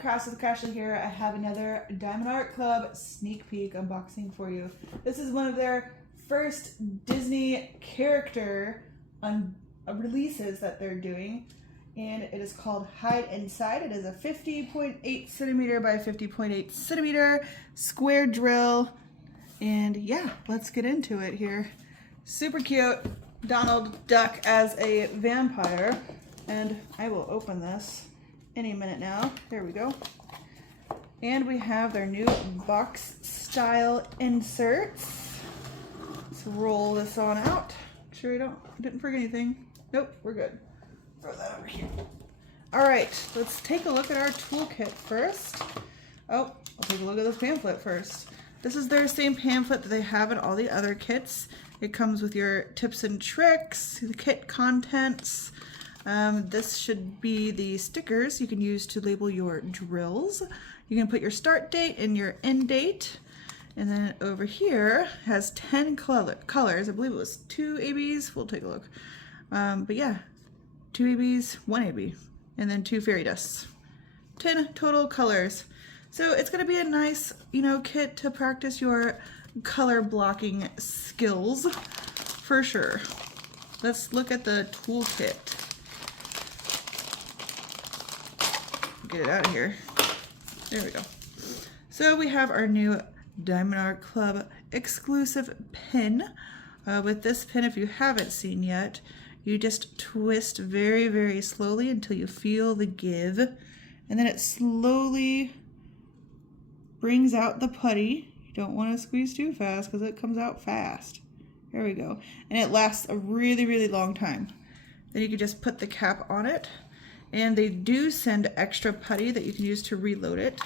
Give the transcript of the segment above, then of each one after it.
Crafts with Crashly here. I have another Diamond Art Club sneak peek unboxing for you. This is one of their first Disney character releases that they're doing, and it is called Hide Inside. It is a 50.8 centimeter by 50.8 centimeter square drill, and yeah, let's get into it here. Super cute Donald Duck as a vampire, and I will open this any minute now. There we go. And we have their new box style inserts. Let's roll this on out. Make sure I didn't forget anything. Nope, we're good. Throw that over here. All right, let's take a look at our toolkit first. Oh, I'll take a look at this pamphlet first. This is their same pamphlet that they have in all the other kits. It comes with your tips and tricks, the kit contents. This should be the stickers you can use to label your drills. You can put your start date and your end date. And then over here has 10 colors. I believe it was 2 ABs. We'll take a look. But yeah, 2 ABs, 1 AB, and then 2 fairy dusts. 10 total colors. So it's going to be a nice, kit to practice your color blocking skills for sure. Let's look at the toolkit. Get it out of here. There we go. So we have our new Diamond Art Club exclusive pin. With this pin, if you haven't seen yet, you just twist very, very slowly until you feel the give, and then it slowly brings out the putty. You don't want to squeeze too fast because it comes out fast. There we go. And it lasts a really, really long time. Then you can just put the cap on it. And they do send extra putty that you can use to reload it.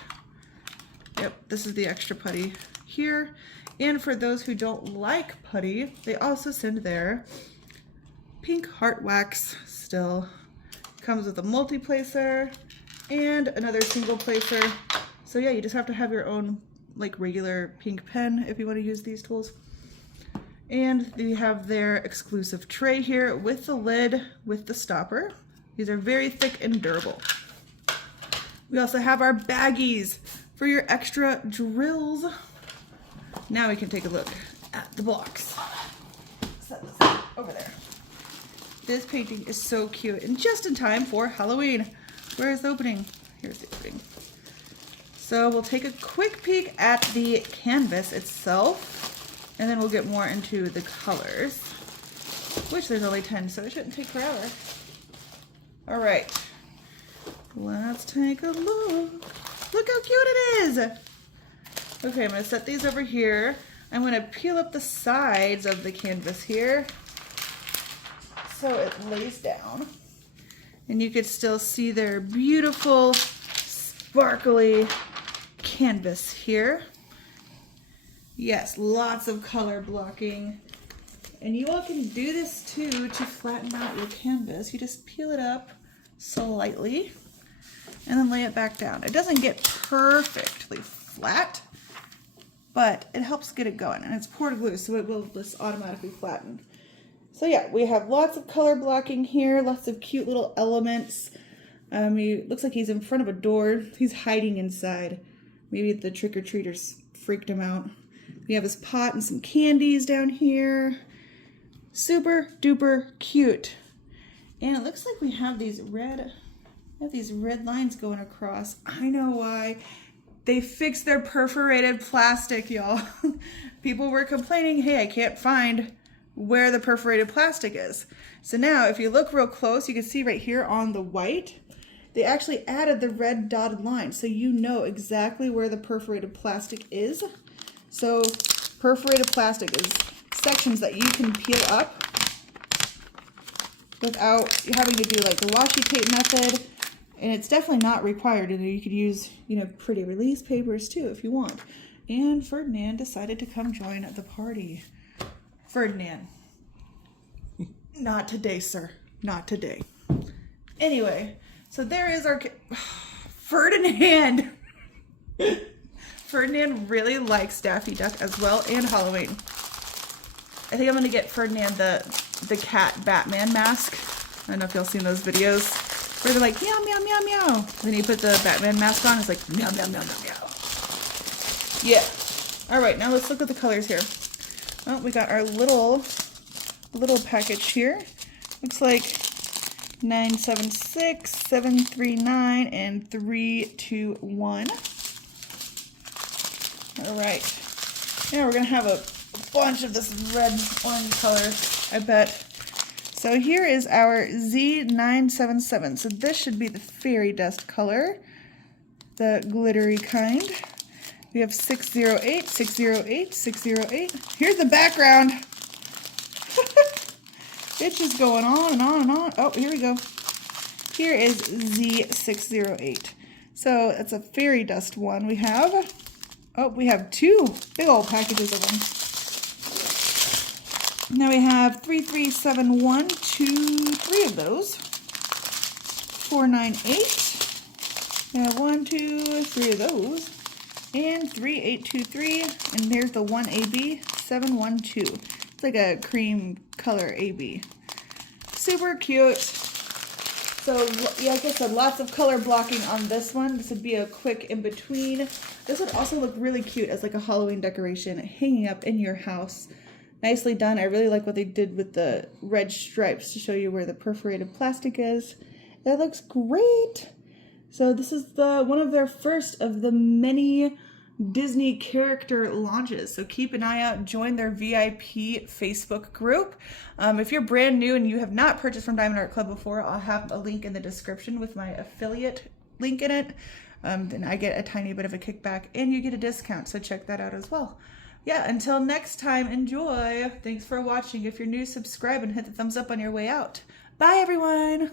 Yep, this is the extra putty here. And for those who don't like putty, they also send their pink heart wax still. Comes with a multi-placer and another single placer. So yeah, you just have to have your own regular pink pen if you want to use these tools. And you have their exclusive tray here with the lid with the stopper. These are very thick and durable. We also have our baggies for your extra drills. Now we can take a look at the box. Set this over there. This painting is so cute and just in time for Halloween. Where is the opening? Here's the opening. So we'll take a quick peek at the canvas itself, and then we'll get more into the colors, which there's only 10, so it shouldn't take forever. All right, let's take a look. Look how cute it is. Okay, I'm gonna set these over here. I'm gonna peel up the sides of the canvas here so it lays down. And you can still see their beautiful, sparkly canvas here. Yes, lots of color blocking. And you all can do this too to flatten out your canvas. You just peel it up slightly and then lay it back down. It doesn't get perfectly flat, but it helps get it going. And it's poured glue, so it will just automatically flatten. So yeah, we have lots of color blocking here, lots of cute little elements. He looks like he's in front of a door. He's hiding inside. Maybe the trick-or-treaters freaked him out. We have his pot and some candies down here. Super duper cute. And it looks like we have these red lines going across. I know why. They fixed their perforated plastic, y'all. People were complaining, hey, I can't find where the perforated plastic is. So now if you look real close, you can see right here on the white, they actually added the red dotted line, so you know exactly where the perforated plastic is. So perforated plastic is sections that you can peel up without having to do the washi tape method, and it's definitely not required. And you could use pretty release papers too if you want. And Ferdinand decided to come join the party. Ferdinand, not today, sir, not today. Anyway, so there is our Ferdinand. Ferdinand really likes Daffy Duck as well, and Halloween. I think I'm gonna get Ferdinand the cat Batman mask. I don't know if y'all seen those videos. where they're like, meow, meow, meow, meow. And then you put the Batman mask on, it's like, meow, meow, meow, meow, meow. Yeah. All right, now let's look at the colors here. Oh, we got our little package here. Looks like 976, 739, and 321. All right. Now we're gonna have a bunch of this red orange color, I bet. So here is our Z977. So this should be the fairy dust color, the glittery kind. We have 608, 608, 608. Here's the background. It's just going on and on and on. Oh, here we go. Here is Z608. So it's a fairy dust one we have. Oh, we have two big old packages of them. Now we have 3371, 3 of those. 498. We have 1, 2, 3 of those. And 3823. And there's the 1AB, 712. It's like a cream color AB. Super cute. So, yeah, like I said, lots of color blocking on this one. This would be a quick in-between. This would also look really cute as like a Halloween decoration hanging up in your house. Nicely done. I really like what they did with the red stripes to show you where the perforated plastic is. That looks great. So this is one of their first of the many Disney character launches. So keep an eye out, join their VIP Facebook group. If you're brand new and you have not purchased from Diamond Art Club before, I'll have a link in the description with my affiliate link in it. Then I get a tiny bit of a kickback and you get a discount. So check that out as well. Yeah, until next time, enjoy. Thanks for watching. If you're new, subscribe and hit the thumbs up on your way out. Bye, everyone.